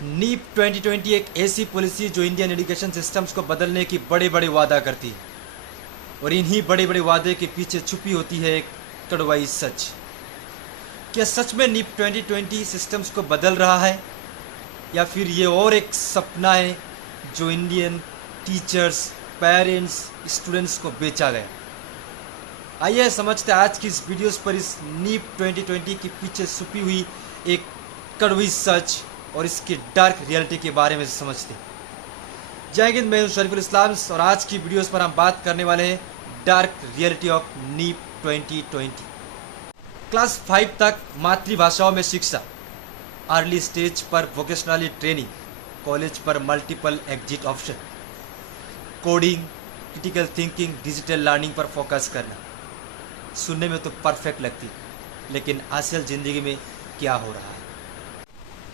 नीप 2020 एक ऐसी पॉलिसी जो इंडियन एजुकेशन सिस्टम्स को बदलने की बड़े बड़े वादा करती है और इन्हीं बड़े बड़े वादे के पीछे छुपी होती है एक कड़वाई सच। क्या सच में नीप 2020 सिस्टम्स को बदल रहा है या फिर ये और एक सपना है जो इंडियन टीचर्स, पेरेंट्स, स्टूडेंट्स को बेचा गया? आइए समझते हैं आज की इस वीडियोस पर इस नीप 2020 के पीछे छुपी हुई एक कड़वी सच और इसकी डार्क रियलिटी के बारे में समझते हैं। जय हिंद, मैं हूं शरीफुल इस्लाम और आज की वीडियोस पर हम बात करने वाले हैं डार्क रियलिटी ऑफ नीप 2020। क्लास 5 तक मातृभाषाओं में शिक्षा, अर्ली स्टेज पर वोकेशनली ट्रेनिंग, कॉलेज पर multiple exit option, coding, critical thinking, digital learning पर फोकस करना। सुनने में तो परफेक्ट लगती है, लेकिन असल ज़िंदगी में क्या हो रहा है?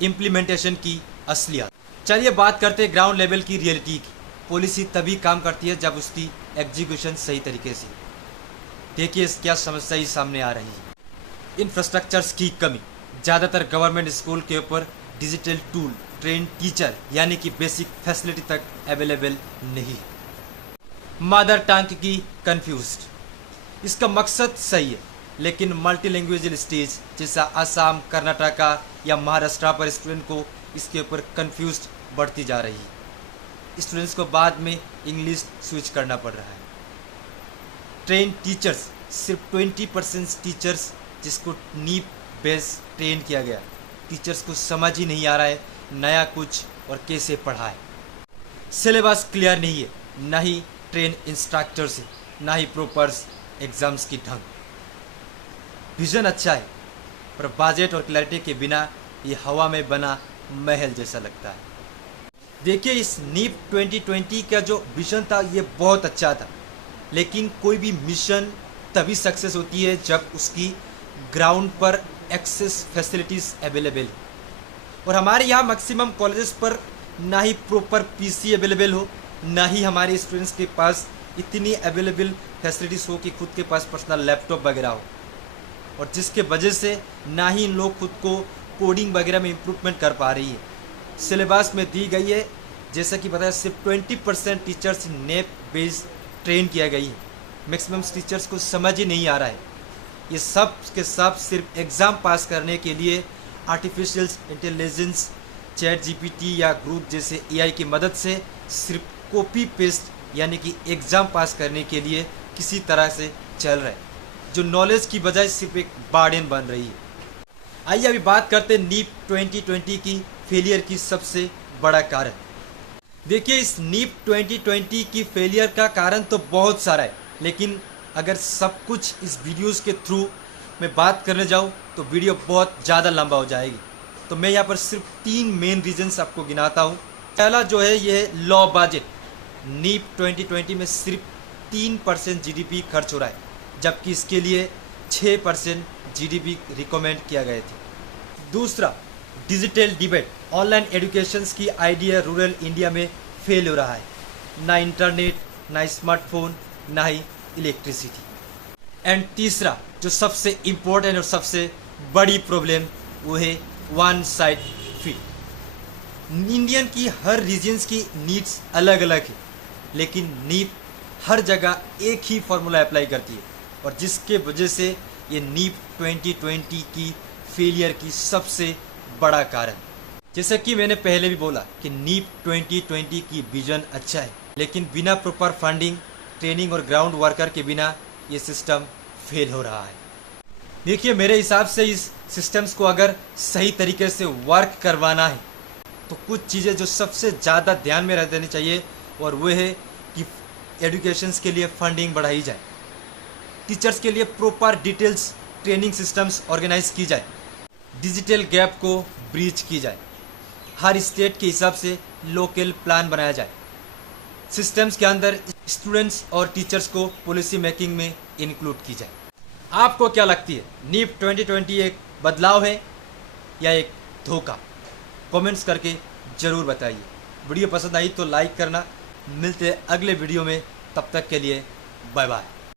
इम्प्लीमेंटेशन की असलियत। चलिए बात करते हैं ग्राउंड लेवल की रियलिटी की। पॉलिसी तभी काम करती है जब उसकी एग्जीक्यूशन सही तरीके से। देखिए क्या समस्या ही सामने आ रही है। इंफ्रास्ट्रक्चर्स की कमी। ज़्यादातर गवर्नमेंट स्कूल के ऊपर डिजिटल टूल, ट्रेन टीचर यानी कि बेसिक फैसिलिटी तक अवेलेबल नहीं है। मदर टंग की कंफ्यूज्ड। इसका मकसद सही है, लेकिन मल्टी लैंग्वेजल स्टेज जैसा असम, कर्नाटका या महाराष्ट्र पर स्टूडेंट को इसके ऊपर कंफ्यूज्ड बढ़ती जा रही है। स्टूडेंट्स को बाद में इंग्लिश स्विच करना पड़ रहा है। ट्रेन टीचर्स, सिर्फ 20% टीचर्स जिसको नीप बेस ट्रेन किया गया, टीचर्स को समझ ही नहीं आ रहा है नया कुछ और कैसे पढ़ाए। सिलेबस क्लियर नहीं है, ना ही ट्रेन इंस्ट्रक्टर से, ना ही प्रॉपर एग्जाम्स की ढंग। विजन अच्छा है पर बजट और क्लैरिटी के बिना ये हवा में बना महल जैसा लगता है। देखिए इस नीप 2020 का जो विजन था ये बहुत अच्छा था, लेकिन कोई भी मिशन तभी सक्सेस होती है जब उसकी ग्राउंड पर एक्सेस फैसिलिटीज़ अवेलेबल है। और हमारे यहाँ मैक्सिमम कॉलेजेस पर ना ही प्रॉपर पीसी अवेलेबल हो, ना ही हमारे स्टूडेंट्स के पास इतनी अवेलेबल फैसिलिटीज़ हो कि खुद के पास पर्सनल लैपटॉप वगैरह हो, और जिसके वजह से ना ही इन लोग खुद को कोडिंग वगैरह में इम्प्रूवमेंट कर पा रही है। सिलेबस में दी गई है जैसा कि बताया, सिर्फ 20% टीचर्स नेप बेस्ड ट्रेन किया गई है। मैक्सिमम टीचर्स को समझ ही नहीं आ रहा है। ये सब के सब सिर्फ एग्ज़ाम पास करने के लिए आर्टिफिशियल इंटेलिजेंस, चैट जीपीटी या ग्रुप जैसे एआई की मदद से सिर्फ कॉपी पेस्ट यानी कि एग्ज़ाम पास करने के लिए किसी तरह से चल रहा है, जो नॉलेज की बजाय सिर्फ एक बर्डन बन रही है। आइए अभी बात करते हैं नीप 2020 की फेलियर की सबसे बड़ा कारण। देखिए इस नीप 2020 की फेलियर का कारण तो बहुत सारा है, लेकिन अगर सब कुछ इस वीडियोस के थ्रू मैं बात करने जाऊँ तो वीडियो बहुत ज़्यादा लंबा हो जाएगी। तो मैं यहाँ पर सिर्फ 3 मेन रीजन्स आपको गिनाता हूँ। पहला जो है ये है लो बजट। नीप 2020 में सिर्फ 3% जीडीपी खर्च हो रहा है, जबकि इसके लिए 6% जीडीपी रिकमेंड किया गए थे। दूसरा, डिजिटल डिबेट। ऑनलाइन एजुकेशन की आइडिया रूरल इंडिया में फेल हो रहा है। ना इंटरनेट, ना स्मार्टफोन, ना ही इलेक्ट्रिसिटी। एंड तीसरा जो सबसे इम्पोर्टेंट और सबसे बड़ी प्रॉब्लम वो है वन साइड फिट। इंडियन की हर रीजन्स की नीड्स अलग अलग है, लेकिन नीप हर जगह एक ही फार्मूला अप्लाई करती है, और जिसके वजह से ये नीप 2020 की फेलियर की सबसे बड़ा कारण। जैसा कि मैंने पहले भी बोला कि नीप 2020 की विजन अच्छा है, लेकिन बिना प्रॉपर फंडिंग, ट्रेनिंग और ग्राउंड वर्कर के बिना ये सिस्टम फेल हो रहा है। देखिए मेरे हिसाब से इस सिस्टम्स को अगर सही तरीके से वर्क करवाना है तो कुछ चीज़ें जो सबसे ज़्यादा ध्यान में रख देनी चाहिए, और वो है कि एजुकेशंस के लिए फंडिंग बढ़ाई जाए, टीचर्स के लिए proper details training systems organise की जाए, डिजिटल गैप को ब्रीच की जाए, हर स्टेट के हिसाब से लोकल प्लान बनाया जाए, सिस्टम्स के अंदर स्टूडेंट्स और टीचर्स को पॉलिसी मेकिंग में इंक्लूड की जाए। आपको क्या लगती है, नीप 2020 एक बदलाव है या एक धोखा? कमेंट्स करके ज़रूर बताइए। वीडियो पसंद आई तो लाइक करना। मिलते हैं अगले वीडियो में, तब तक के लिए बाय बाय।